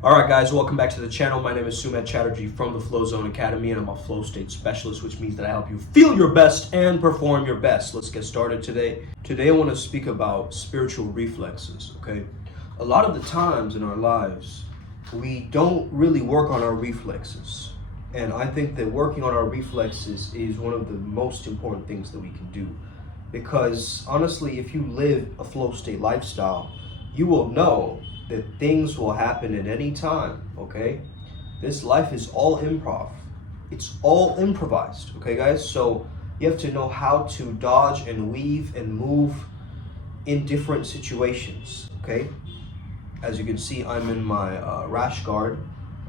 Alright guys, welcome back to the channel. My name is Sumit Chatterjee from the Flow Zone Academy, and I'm a flow state specialist, which means that I help you feel your best and perform your best. Let's get started today. Today I want to speak about spiritual reflexes, okay? A lot of the times in our lives, we don't really work on our reflexes. And I think that working on our reflexes is one of the most important things that we can do. Because honestly, if you live a flow state lifestyle, you will know that things will happen at any time, okay? This life is all improv. It's all improvised, okay guys? So you have to know how to dodge and weave and move in different situations, okay? As you can see, I'm in my rash guard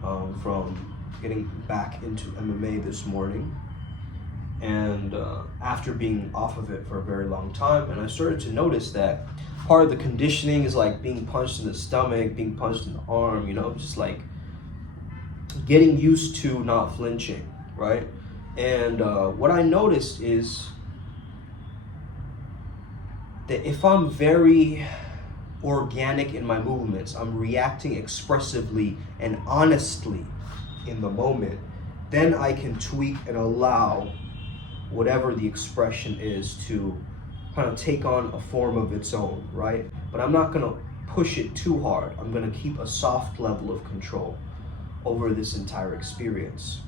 from getting back into MMA this morning. And after being off of it for a very long time, and I started to notice that part of the conditioning is like being punched in the stomach, being punched in the arm, you know, just like getting used to not flinching, right? And what I noticed is that if I'm very organic in my movements, I'm reacting expressively and honestly in the moment, then I can tweak and allow whatever the expression is to kind of take on a form of its own, right? But I'm not gonna push it too hard. I'm gonna keep a soft level of control over this entire experience.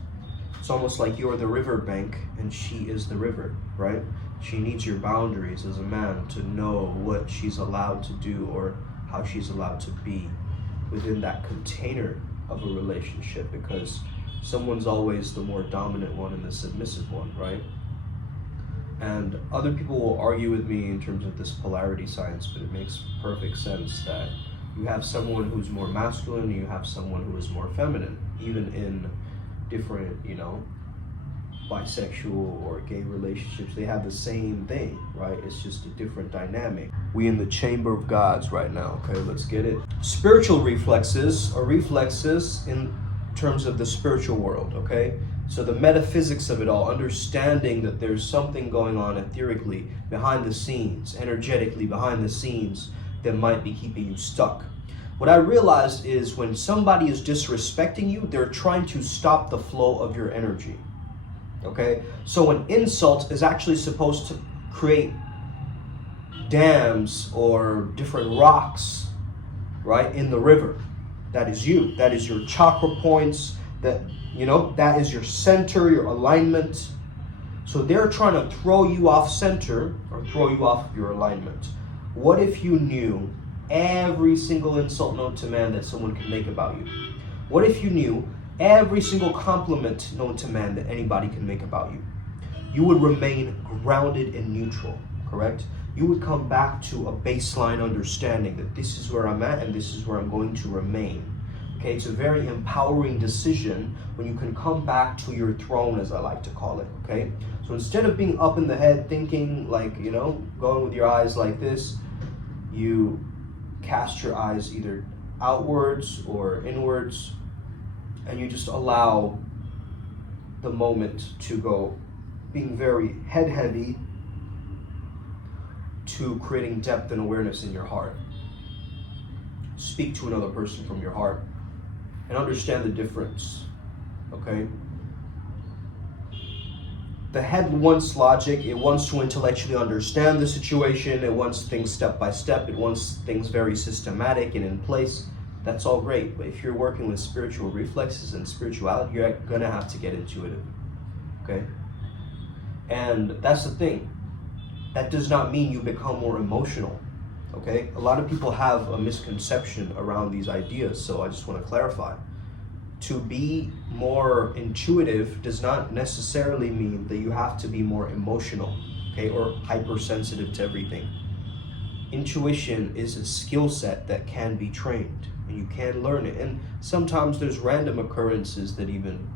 It's almost like you're the riverbank and she is the river, right? She needs your boundaries as a man to know what she's allowed to do or how she's allowed to be within that container of a relationship, because someone's always the more dominant one and the submissive one, right? And other people will argue with me in terms of this polarity science, but it makes perfect sense that you have someone who's more masculine and you have someone who is more feminine, even in different, you know, bisexual or gay relationships. They have the same thing, right? It's just a different dynamic. We in the chamber of gods right now, okay? Let's get it. Spiritual reflexes are reflexes in terms of the spiritual world, okay? So the metaphysics of it all, understanding that there's something going on etherically behind the scenes, energetically behind the scenes, that might be keeping you stuck. What I realized is when somebody is disrespecting you, they're trying to stop the flow of your energy, okay? So an insult is actually supposed to create dams or different rocks, right, in the river. That is you. That is your chakra points. That, you know, that is your center, your alignment. So they're trying to throw you off center or throw you off of your alignment. What if you knew every single insult known to man that someone could make about you? What if you knew every single compliment known to man that anybody can make about you? You would remain grounded and neutral, correct? You would come back to a baseline understanding that this is where I'm at and this is where I'm going to remain. Okay, it's a very empowering decision when you can come back to your throne, as I like to call it, okay? So instead of being up in the head thinking like, you know, going with your eyes like this, you cast your eyes either outwards or inwards, and you just allow the moment to go being very head heavy to creating depth and awareness in your heart. Speak to another person from your heart and understand the difference, okay? The head wants logic, it wants to intellectually understand the situation, it wants things step by step, it wants things very systematic and in place. That's all great, but if you're working with spiritual reflexes and spirituality, you're gonna have to get intuitive, okay? And that's the thing. That does not mean you become more emotional, okay? A lot of people have a misconception around these ideas, so I just want to clarify. To be more intuitive does not necessarily mean that you have to be more emotional, okay, or hypersensitive to everything. Intuition is a skill set that can be trained, and you can learn it. And sometimes there's random occurrences that even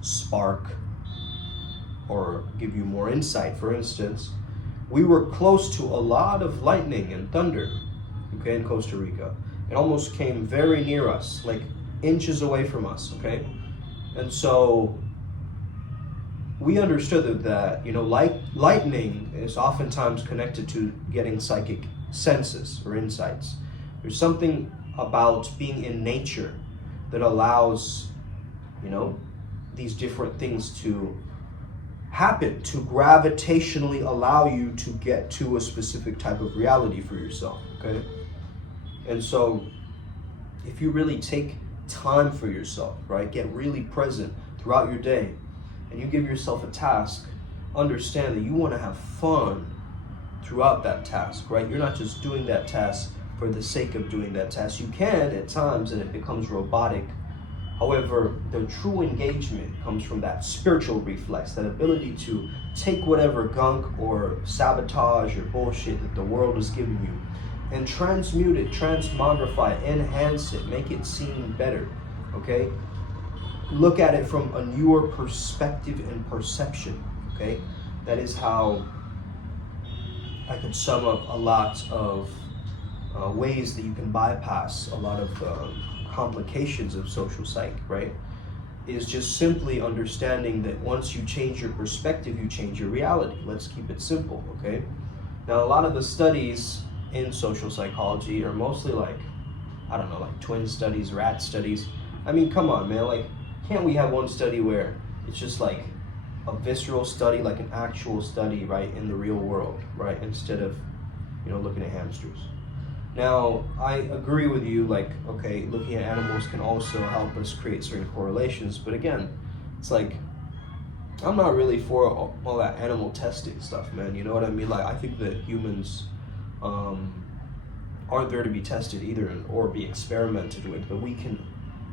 spark or give you more insight. For instance, we were close to a lot of lightning and thunder, okay, in Costa Rica. It almost came very near us, like inches away from us, okay? And so we understood that, you know, lightning is oftentimes connected to getting psychic senses or insights. There's something about being in nature that allows, these different things to happen, to gravitationally allow you to get to a specific type of reality for yourself, okay? And so if you really take time for yourself, right, get really present throughout your day, and you give yourself a task, understand that you want to have fun throughout that task, right? You're not just doing that task for the sake of doing that task. You can at times, and it becomes robotic. However, the true engagement comes from that spiritual reflex, that ability to take whatever gunk or sabotage or bullshit that the world is giving you and transmute it, transmogrify it, enhance it, make it seem better, okay? Look at it from a newer perspective and perception, okay? That is how I could sum up a lot of ways that you can bypass a lot of complications of social psych, right? Is just simply understanding that once you change your perspective, you change your reality. Let's keep it simple, okay? Now, a lot of the studies in social psychology are mostly like, I don't know, like twin studies, rat studies. I mean, come on, man, like, can't we have one study where it's just like a visceral study, like an actual study, right, in the real world, right, instead of, looking at hamsters. Now, I agree with you, like, okay, looking at animals can also help us create certain correlations, but again, it's like, I'm not really for all that animal testing stuff, man, you know what I mean? Like, I think that humans aren't there to be tested either or be experimented with, but we can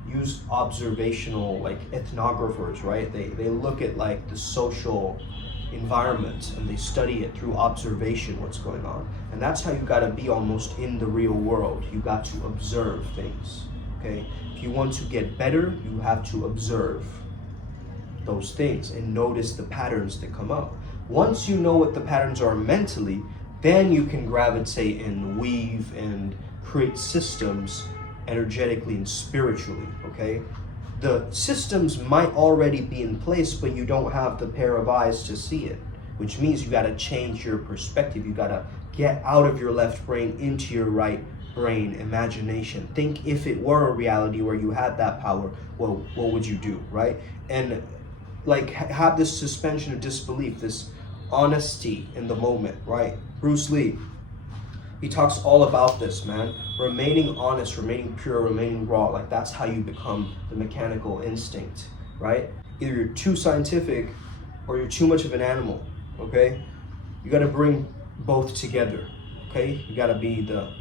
use observational, like, ethnographers, right? They look at, like, the social environment and they study it through observation, what's going on. And that's how you got to be almost in the real world. You got to observe things, okay? If you want to get better, you have to observe those things and notice the patterns that come up. Once you know what the patterns are mentally, then you can gravitate and weave and create systems energetically and spiritually, okay? The systems might already be in place, but you don't have the pair of eyes to see it, which means you got to change your perspective. You got to get out of your left brain into your right brain, imagination. Think if it were a reality where you had that power, well, what would you do, right? And like have this suspension of disbelief, this honesty in the moment, right? Bruce Lee, he talks all about this, man. Remaining honest, remaining pure, remaining raw. Like, that's how you become the mechanical instinct, right? Either you're too scientific or you're too much of an animal, okay? You gotta bring both together, okay? You gotta be the,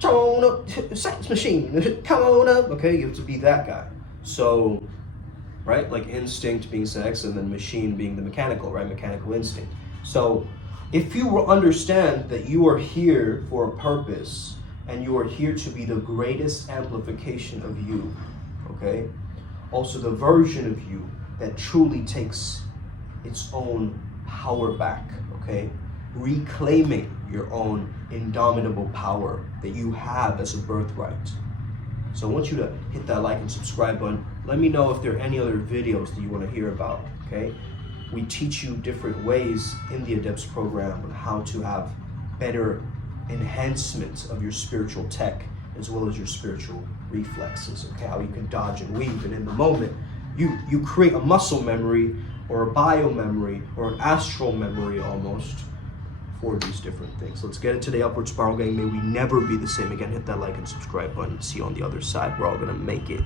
come on up, sex machine, come on up, okay? You have to be that guy. So, right? Like instinct being sex and then machine being the mechanical, right? Mechanical instinct. So, if you will understand that you are here for a purpose and you are here to be the greatest amplification of you, okay? Also the version of you that truly takes its own power back, okay? Reclaiming your own indomitable power that you have as a birthright. So I want you to hit that like and subscribe button. Let me know if there are any other videos that you want to hear about, okay? We teach you different ways in the ADEPTS program on how to have better enhancement of your spiritual tech as well as your spiritual reflexes, okay? How you can dodge and weave, and in the moment, you create a muscle memory or a bio memory or an astral memory almost for these different things. Let's get into the upward spiral, gang. May we never be the same again. Hit that like and subscribe button. See you on the other side. We're all gonna make it.